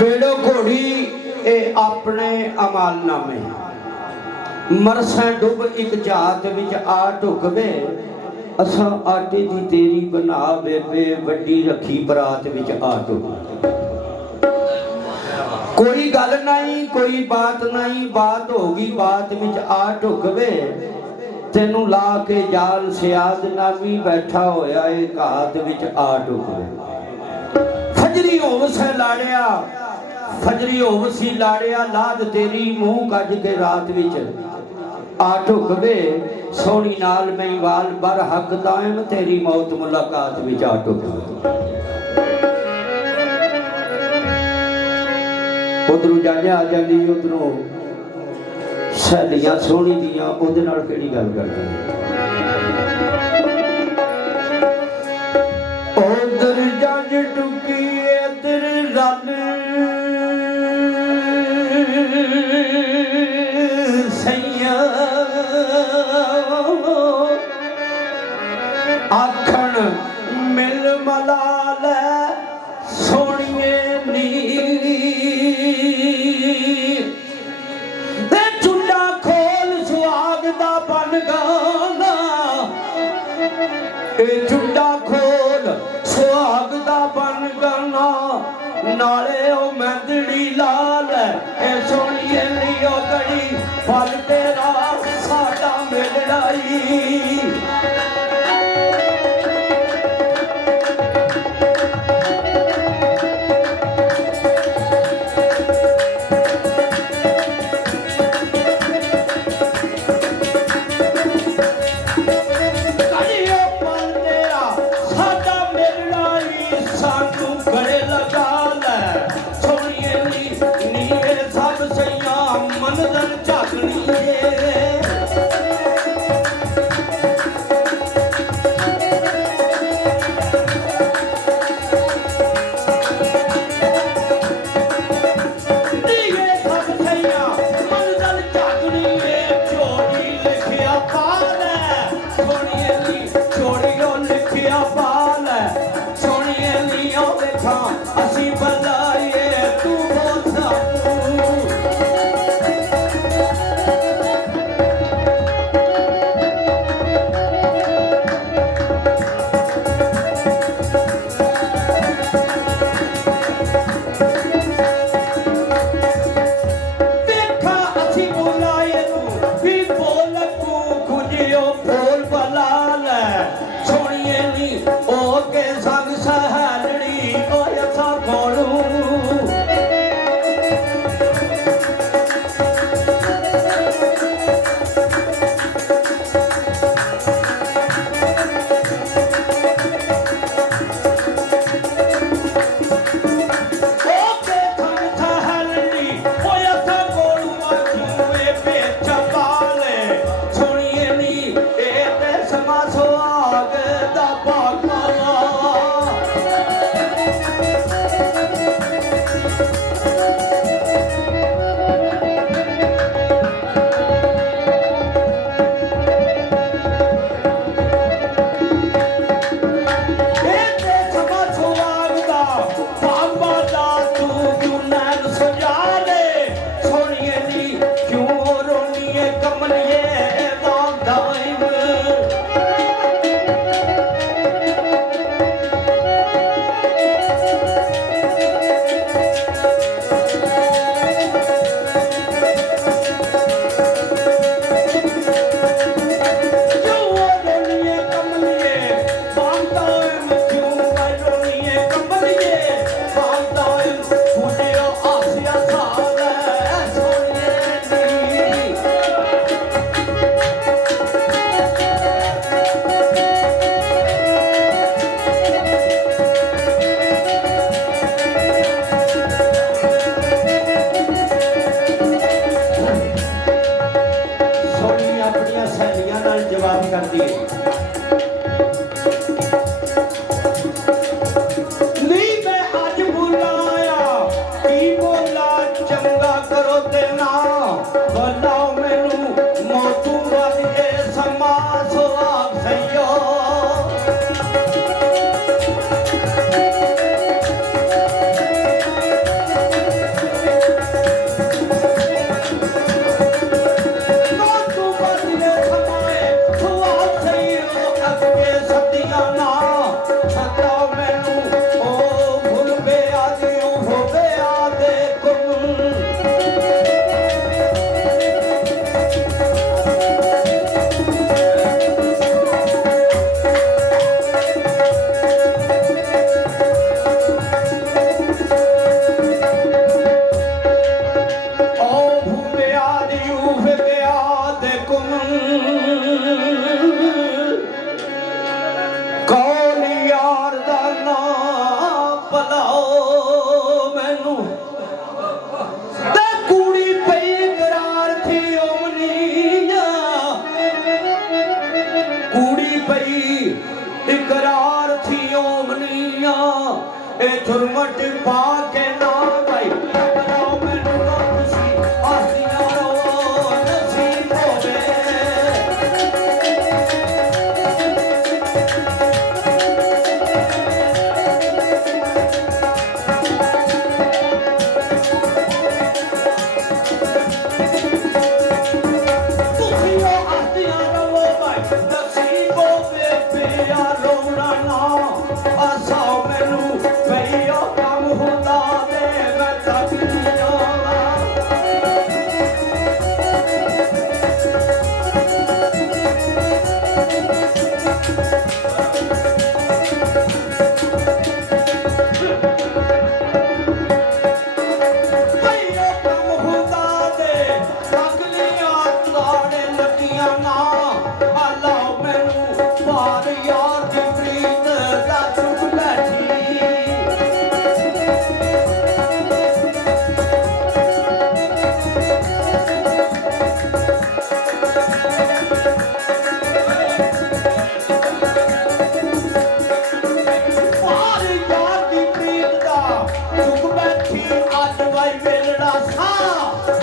बेड़ो घोड़ी ए अपने अमालनामे मरसा डुब एक जात विच आ ढुकवे असा आटे दी तेरी बना बेबे वड्डी रखी बरात विच आ ढुक कोई गल नहीं कोई बात नहीं बात होगी बात विच आ ढुकवे तेनू ला के जाल सियाद नामी बैठा होया ए घात विच आ ढुकवे फजरी होवस लाड़िया फजरी होवसी लाड़िया लाद तेरी मुंह कज के रात विच आ ढुकवे सोनी नाल महिवाल बर हक दायम तेरी मौत मुलाकात विच आ ढुकवे उधरों जाने आ जाती उधरों सहेलियां सोहनी दियां उहदे नाल किहड़ी गल करदी उधर जज टुकी इधर रल सैया आखण मिल मलाल सोहणीए नी चुल्ला खोल सुहाग दा बन गाना चुल्ला खोल सुहाग दा बन गाना नाले ओ मैंदड़ी लाल ए सोहणीए नी ओ गड़ी फल तेरा साडा मिलड़ाई सोहणीए नी ओ के संग सहेलड़ी ओ असा कोलू ਕੇ ਨਾ ਭਾਈ ਟਕਰਾਓ ਮੈਨੂੰ ਨਾ ਤੁਸੀਂ ਆਸਤੀਆਂ ਰੋ ਨਸੀਬ ਹੋਵੇ ਅੱਜ ਵਾਈ ਵੇਲੜਾ ਸਾ